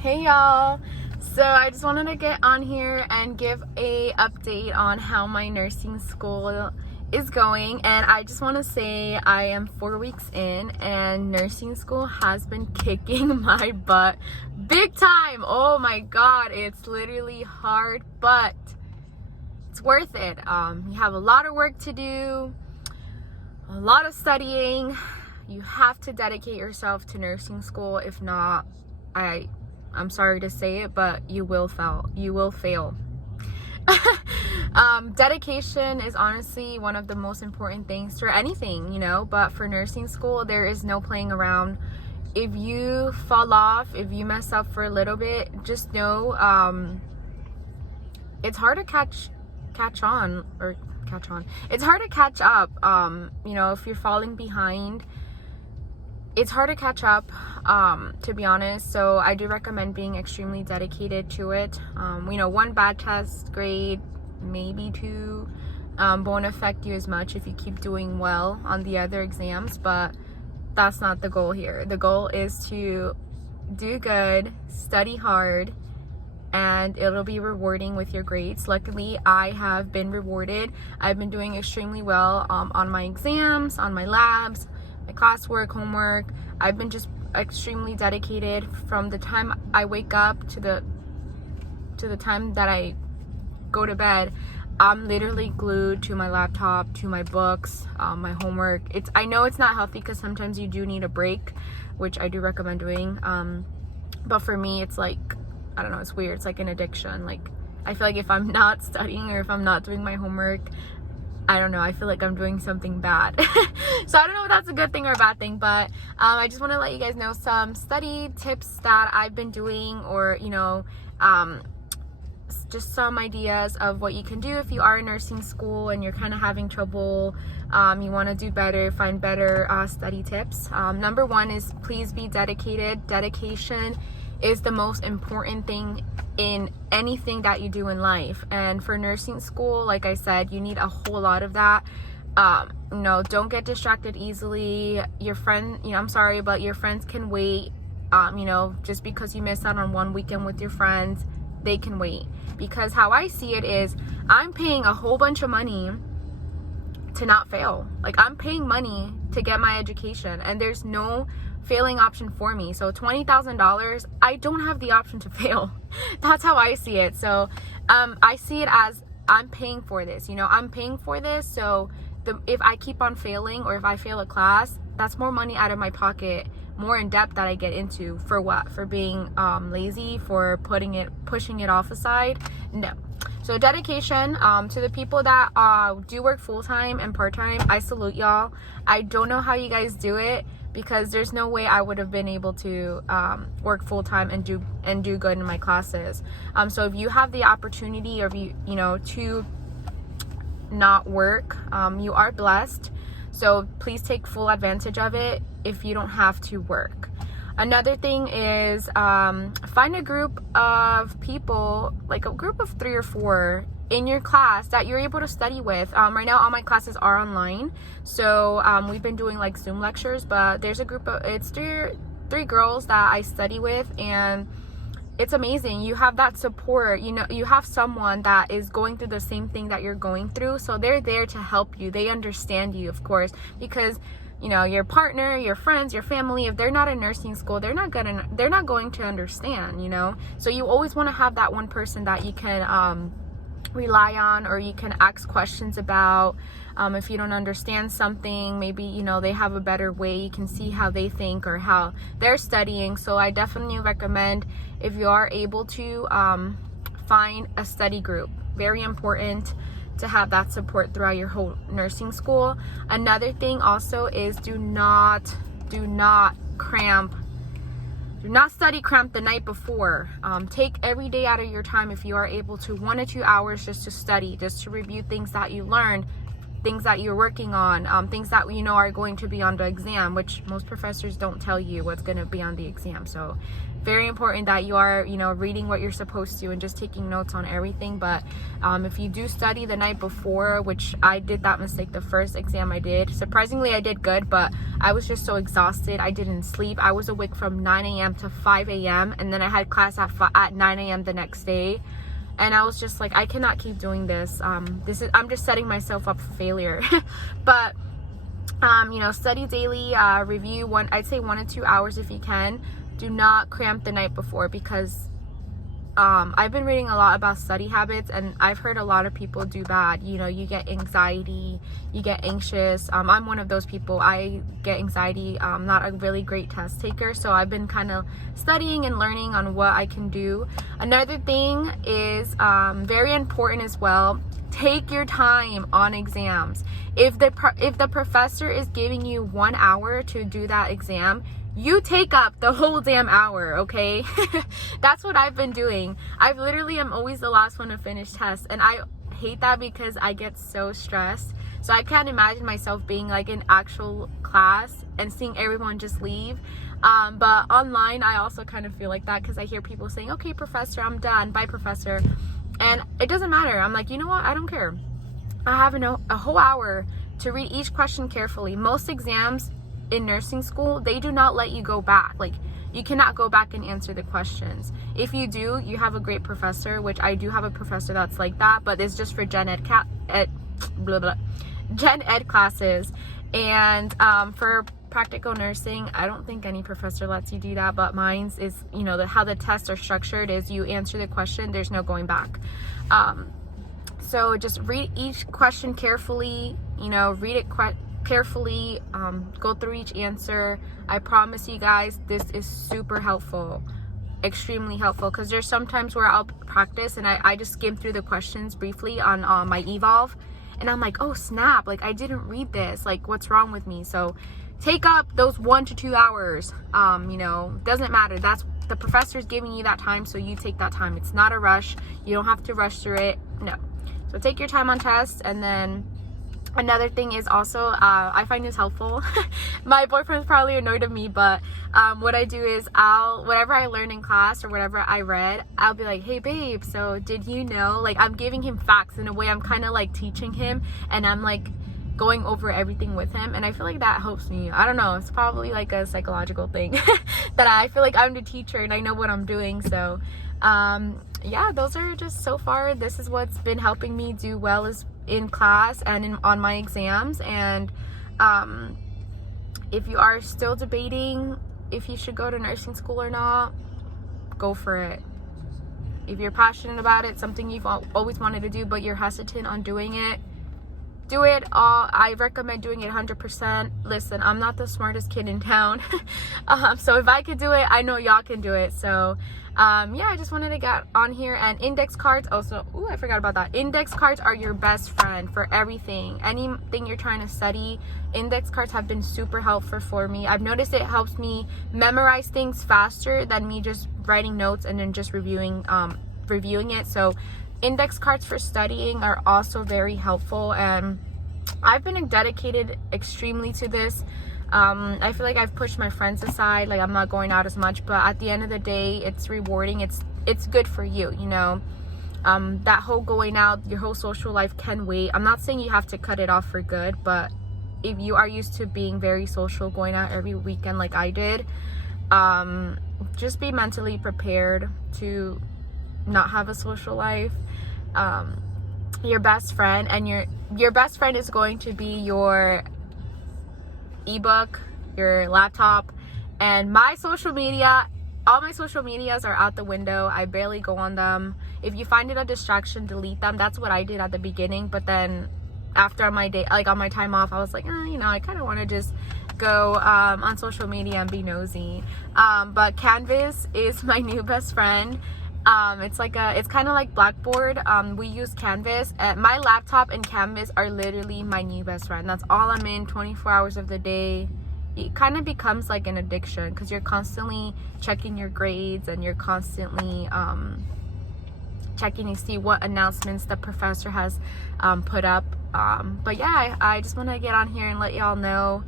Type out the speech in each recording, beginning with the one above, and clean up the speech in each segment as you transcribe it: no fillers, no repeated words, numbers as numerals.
Hey y'all, so I just wanted to get on here and give a update on how my nursing school is going. And I just want to say I am 4 weeks in and nursing school has been kicking my butt big time. Oh my god, it's literally hard, but it's worth it. You have a lot of work to do, a lot of studying. You have to dedicate yourself to nursing school. If not, I'm sorry to say it, but you will fail. Dedication is honestly one of the most important things for anything, but for nursing school, there is no playing around. If you fall off, if you mess up for a little bit, just know it's hard to catch on. It's hard to catch up. If you're falling behind, it's hard to catch up, to be honest. So I do recommend being extremely dedicated to it. One bad test grade, maybe two, won't affect you as much if you keep doing well on the other exams, but that's not the goal here. The goal is to do good, study hard, and it'll be rewarding with your grades. Luckily, I have been rewarded. I've been doing extremely well on my exams, on my labs, my classwork, homework. I've been just extremely dedicated from the time I wake up to the time that I go to bed. I'm literally glued to my laptop, to my books, my homework. I know it's not healthy because sometimes you do need a break, which I do recommend doing. But for me, it's like, I don't know, it's weird. It's like an addiction. Like, I feel like if I'm not studying or if I'm not doing my homework, I don't know, I feel like I'm doing something bad. So I don't know if that's a good thing or a bad thing, but I just want to let you guys know some study tips that I've been doing, or just some ideas of what you can do if you are in nursing school and you're kind of having trouble, you want to do better, find better study tips. Number one is please be dedicated. Dedication is the most important thing in anything that you do in life, and for nursing school, like I said, you need a whole lot of that. Don't get distracted easily. Your friend, I'm sorry, but your friends can wait. Just because you miss out on one weekend with your friends, they can wait. Because how I see it is, I'm paying a whole bunch of money to not fail. Like, I'm paying money to get my education, and there's no failing option for me. So $20,000, I don't have the option to fail. That's how I see it. So I see it as I'm paying for this. I'm paying for this. So if I keep on failing, or if I fail a class, that's more money out of my pocket, more in depth that I get into. For what? For being lazy, for pushing it off aside? No. So dedication. To the people that do work full-time and part-time, I salute y'all. I don't know how you guys do it, because there's no way I would have been able to work full-time and do good in my classes. So if you have the opportunity, or to not work, you are blessed. So please take full advantage of it if you don't have to work. Another thing is find a group of people, like a group of 3 or 4 in your class that you're able to study with. Right now, all my classes are online. So we've been doing like Zoom lectures, but there's a group of, it's three girls that I study with, and it's amazing. You have that support. You have someone that is going through the same thing that you're going through. So they're there to help you. They understand you, of course, because your partner, your friends, your family, if they're not in nursing school, they're not going to understand, So you always want to have that one person that you can rely on, or you can ask questions about. If you don't understand something, maybe they have a better way. You can see how they think or how they're studying. So I definitely recommend, if you are able to, find a study group. Very important to have that support throughout your whole nursing school. Another thing also is do not cramp. Do not study cramp the night before. Take every day out of your time, if you are able to, 1 to 2 hours just to study, just to review things that you learned things that you're working on, things that you know are going to be on the exam, which most professors don't tell you what's going to be on the exam. So very important that you are, you know, reading what you're supposed to and just taking notes on everything. But if you do study the night before, which I did that mistake the first exam I did, surprisingly I did good, but I was just so exhausted. I didn't sleep. I was awake from 9 a.m. to 5 a.m. and then I had class at 9 a.m. the next day. And I was just like, I cannot keep doing this. I'm just setting myself up for failure. But you know, study daily, review I'd say 1 to 2 hours if you can. Do not cramp the night before, because I've been reading a lot about study habits, and I've heard a lot of people do bad. You know, you get anxiety, you get anxious. I'm one of those people. I get anxiety. I'm not a really great test taker, so I've been kind of studying and learning on what I can do. Another thing is very important as well. Take your time on exams. If the professor is giving you 1 hour to do that exam, you take up the whole damn hour, okay? That's what I've been doing. I literally am always the last one to finish tests, and I hate that because I get so stressed. So I can't imagine myself being like in actual class and seeing everyone just leave. But online, I also kind of feel like that because I hear people saying, okay, professor, I'm done. Bye, professor. And it doesn't matter. I'm like, you know what? I don't care. I have a whole hour to read each question carefully. Most exams in nursing school, they do not let you go back. Like, you cannot go back and answer the questions. If you do, you have a great professor, which I do have a professor that's like that, but it's just for gen ed classes. And for practical nursing, I don't think any professor lets you do that, but mine's is, you know, how the tests are structured is you answer the question, there's no going back. So just read each question carefully, you know, read it carefully, go through each answer. I promise you guys, this is super helpful, extremely helpful, because there's sometimes where I'll practice and I just skim through the questions briefly on my evolve, and I'm like, oh snap, like I didn't read this, like what's wrong with me? So take up those 1 to 2 hours. You know, doesn't matter, that's the professor's giving you that time, so you take that time. It's not a rush. You don't have to rush through it. No. So take your time on tests. And then another thing is also, I find this helpful. My boyfriend's probably annoyed of me, but what I do is whatever I learn in class or whatever I read, I'll be like, hey babe, so did you know? Like, I'm giving him facts in a way. I'm kind of like teaching him, and I'm like going over everything with him, and I feel like that helps me. I don't know, it's probably like a psychological thing that I feel like I'm the teacher and I know what I'm doing. So yeah, those are just, so far this is what's been helping me do well is in class and on my exams. And if you are still debating if you should go to nursing school or not, go for it. If you're passionate about it, something you've always wanted to do but you're hesitant on doing it, do it all. I recommend doing it 100%. Listen, I'm not the smartest kid in town. So if I could do it, I know y'all can do it. So yeah, I just wanted to get on here. And index cards also, I forgot about that. Index cards are your best friend for everything. Anything you're trying to study, index cards have been super helpful for me. I've noticed it helps me memorize things faster than me just writing notes and then just reviewing it. So index cards for studying are also very helpful, and I've been dedicated extremely to this. I feel like I've pushed my friends aside, like I'm not going out as much, but at the end of the day, it's rewarding. It's good for you, you know. That whole going out, your whole social life can wait. I'm not saying you have to cut it off for good, but if you are used to being very social, going out every weekend like I did, just be mentally prepared to not have a social life. Your best friend, and your best friend is going to be your ebook, your laptop, and my social media. All my social medias are out the window. I barely go on them. If you find it a distraction, delete them. That's what I did at the beginning, but then after on my day, like on my time off, I was like, you know, I kind of want to just go on social media and be nosy. But Canvas is my new best friend. It's kind of like Blackboard. We use Canvas. My laptop and Canvas are literally my new best friend. That's all I'm in 24 hours of the day. It kind of becomes like an addiction because you're constantly checking your grades and you're constantly checking to see what announcements the professor has put up But yeah, I just want to get on here and let y'all know.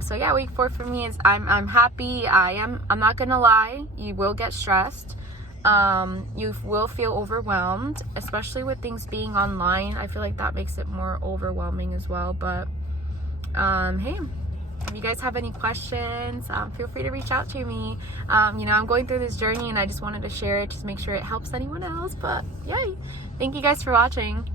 So yeah, week 4 for me is I'm happy. I'm not gonna lie, you will get stressed. You will feel overwhelmed, especially with things being online. I feel like that makes it more overwhelming as well. But hey, if you guys have any questions, feel free to reach out to me. You know, I'm going through this journey and I just wanted to share it, just make sure it helps anyone else. But yay, thank you guys for watching.